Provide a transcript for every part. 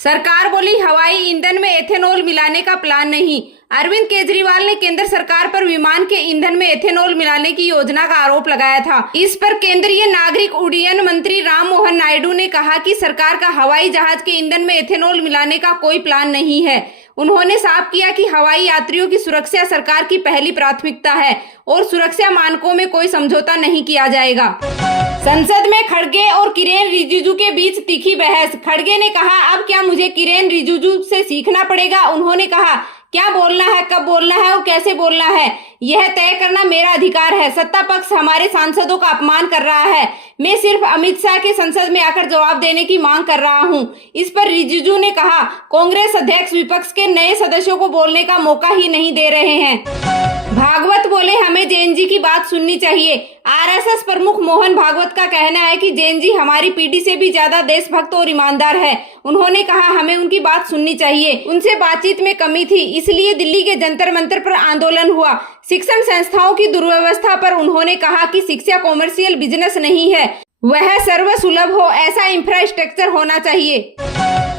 सरकार बोली हवाई ईंधन में एथेनॉल मिलाने का प्लान नहीं। अरविंद केजरीवाल ने केंद्र सरकार पर विमान के ईंधन में एथेनॉल मिलाने की योजना का आरोप लगाया था। इस पर केंद्रीय नागरिक उड्डयन मंत्री राम मोहन नायडू ने कहा कि सरकार का हवाई जहाज के ईंधन में एथेनॉल मिलाने का कोई प्लान नहीं है। उन्होंने साफ किया कि हवाई यात्रियों की सुरक्षा सरकार की पहली प्राथमिकता है और सुरक्षा मानकों में कोई समझौता नहीं किया जाएगा। संसद में खड़गे और किरेन रिजिजू के बीच तीखी बहस। खड़गे ने कहा, अब क्या मुझे किरेन रिजिजू से सीखना पड़ेगा? उन्होंने कहा, क्या बोलना है, कब बोलना है और कैसे बोलना है, यह तय करना मेरा अधिकार है। सत्ता पक्ष हमारे सांसदों का अपमान कर रहा है। मैं सिर्फ अमित शाह के संसद में आकर जवाब देने की मांग कर रहा हूं। इस पर रिजिजू ने कहा, कांग्रेस अध्यक्ष विपक्ष के नए सदस्यों को बोलने का मौका ही नहीं दे रहे हैं। भागवत बोले, हमें जैन जी की बात सुननी चाहिए। आरएसएस प्रमुख मोहन भागवत का कहना है कि जैन जी हमारी पीढ़ी से भी ज्यादा देशभक्त और ईमानदार है। उन्होंने कहा, हमें उनकी बात सुननी चाहिए। उनसे बातचीत में कमी थी, इसलिए दिल्ली के जंतर मंतर पर आंदोलन हुआ। शिक्षण संस्थाओं की दुर्व्यवस्था पर उन्होंने कहा कि शिक्षा कॉमर्शियल बिजनेस नहीं है, वह सर्वसुलभ हो, ऐसा इंफ्रास्ट्रक्चर होना चाहिए।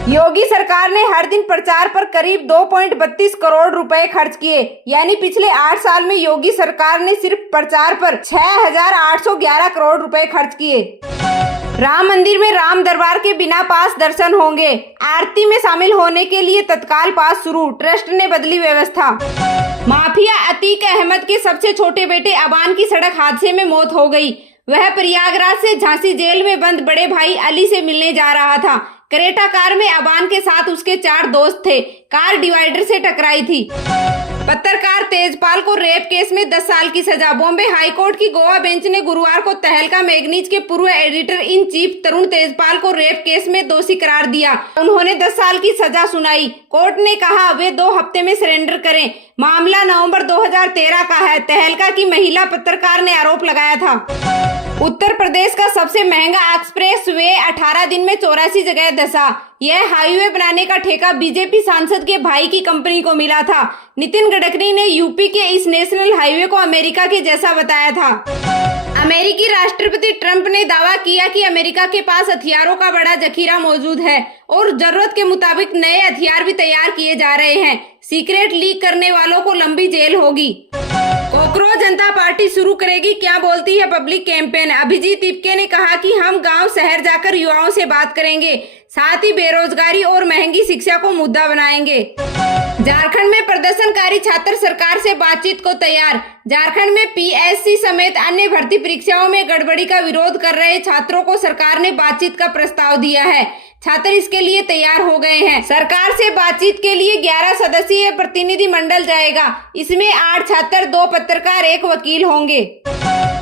योगी सरकार ने हर दिन प्रचार पर करीब 2.32 करोड़ रुपए खर्च किए। यानी पिछले 8 साल में योगी सरकार ने सिर्फ प्रचार पर 6,811 करोड़ रुपए खर्च किए। राम मंदिर में राम दरबार के बिना पास दर्शन होंगे। आरती में शामिल होने के लिए तत्काल पास शुरू, ट्रस्ट ने बदली व्यवस्था। माफिया अतीक अहमद के सबसे छोटे बेटे अबान की सड़क हादसे में मौत हो गई। वह प्रयागराज से झांसी जेल में बंद बड़े भाई अली से मिलने जा रहा था। क्रेटा कार में अबान के साथ उसके 4 दोस्त थे। कार डिवाइडर से टकराई थी। पत्रकार तेजपाल को रेप केस में 10 साल की सजा। बॉम्बे हाईकोर्ट की गोवा बेंच ने गुरुवार को तहलका मैगजीन के पूर्व एडिटर इन चीफ तरुण तेजपाल को रेप केस में दोषी करार दिया। उन्होंने 10 साल की सजा सुनाई। कोर्ट ने कहा वे 2 हफ्ते में सरेंडर करें। मामला नवंबर 2013 का है। तहलका की महिला पत्रकार ने आरोप लगाया था। उत्तर प्रदेश का सबसे महंगा एक्सप्रेस वे 18 दिन में 84 जगह धंसा। यह हाईवे बनाने का ठेका बीजेपी सांसद के भाई की कंपनी को मिला था। नितिन गडकरी ने यूपी के इस नेशनल हाईवे को अमेरिका के जैसा बताया था। अमेरिकी राष्ट्रपति ट्रंप ने दावा किया कि अमेरिका के पास हथियारों का बड़ा जखीरा मौजूद है और जरूरत के मुताबिक नए हथियार भी तैयार किए जा रहे हैं। सीक्रेट लीक करने वालों को लंबी जेल होगी। कोकरोच जनता पार्टी शुरू करेगी क्या बोलती है पब्लिक कैंपेन। अभिजीत इपके ने कहा कि हम गांव शहर जाकर युवाओं से बात करेंगे, साथ ही बेरोजगारी और महंगी शिक्षा को मुद्दा बनाएंगे। झारखंड में प्रदर्शनकारी छात्र सरकार से बातचीत को तैयार। झारखंड में पीएससी समेत अन्य भर्ती परीक्षाओं में गड़बड़ी का विरोध कर रहे छात्रों को सरकार ने बातचीत का प्रस्ताव दिया है। छात्र इसके लिए तैयार हो गए हैं। सरकार से बातचीत के लिए 11 सदस्यीय प्रतिनिधि मंडल जाएगा। इसमें 8 छात्र, 2 पत्रकार, 1 वकील होंगे।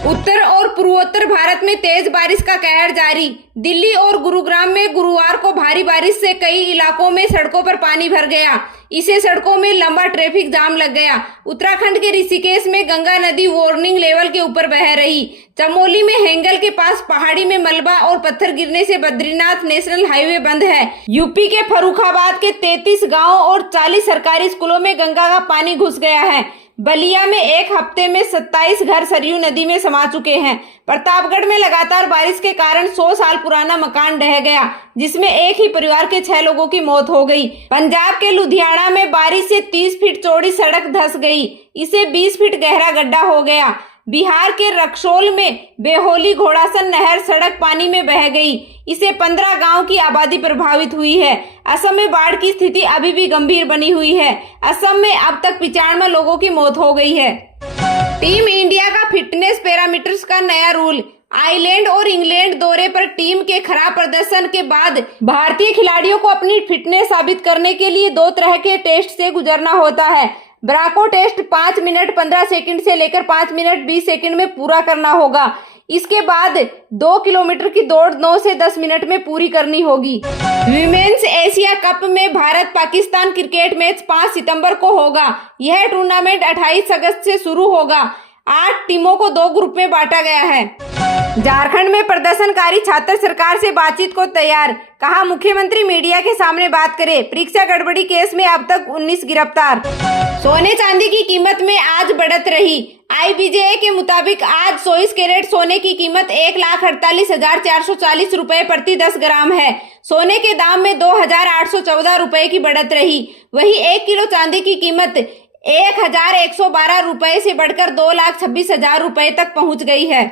उत्तर और पूर्वोत्तर भारत में तेज बारिश का कहर जारी। दिल्ली और गुरुग्राम में गुरुवार को भारी बारिश से कई इलाकों में सड़कों पर पानी भर गया। इससे सड़कों में लंबा ट्रैफिक जाम लग गया। उत्तराखंड के ऋषिकेश में गंगा नदी वार्निंग लेवल के ऊपर बह रही। चमोली में हेंगल के पास पहाड़ी में मलबा और पत्थर गिरने से बद्रीनाथ नेशनल हाईवे बंद है। यूपी के फर्रुखाबाद के 33 गाँव और 40 सरकारी स्कूलों में गंगा का पानी घुस गया है। बलिया में एक हफ्ते में 27 घर सरयू नदी में समा चुके हैं। प्रतापगढ़ में लगातार बारिश के कारण 100 साल पुराना मकान ढह गया, जिसमें एक ही परिवार के 6 लोगों की मौत हो गई। पंजाब के लुधियाना में बारिश से 30 फीट चौड़ी सड़क धंस गई। इसे 20 फीट गहरा गड्ढा हो गया। बिहार के रक्सौल में बेहोली घोड़ासन नहर सड़क पानी में बह गई। इसे 15 गांव की आबादी प्रभावित हुई है। असम में बाढ़ की स्थिति अभी भी गंभीर बनी हुई है। असम में अब तक 95 लोगों की मौत हो गई है। टीम इंडिया का फिटनेस पैरामीटर्स का नया रूल। आयरलैंड और इंग्लैंड दौरे पर टीम के खराब प्रदर्शन के बाद भारतीय खिलाड़ियों को अपनी फिटनेस साबित करने के लिए 2 तरह के टेस्ट से गुजरना होता है। ब्राको टेस्ट 5 मिनट 15 सेकंड से लेकर 5 मिनट 20 सेकंड में पूरा करना होगा। इसके बाद 2 किलोमीटर की दौड़ 9 से 10 मिनट में पूरी करनी होगी। विमेंस एशिया कप में भारत पाकिस्तान क्रिकेट मैच 5 सितंबर को होगा। यह टूर्नामेंट 28 अगस्त से शुरू होगा। 8 टीमों को 2 ग्रुप में बांटा गया है। झारखंड में प्रदर्शनकारी छात्र सरकार से बातचीत को तैयार। कहा, मुख्यमंत्री मीडिया के सामने बात करें। परीक्षा गड़बड़ी केस में अब तक 19 गिरफ्तार। सोने चांदी की कीमत में आज बढ़त रही। IBJ के मुताबिक आज 24 कैरेट सोने की कीमत 1,48,440 रुपए प्रति 10 ग्राम है। सोने के दाम में 2,814 रुपए की बढ़त रही। वहीं 1 किलो चांदी की कीमत 1,112 रुपए से बढ़कर 2,26,000 रुपए तक पहुंच गई है।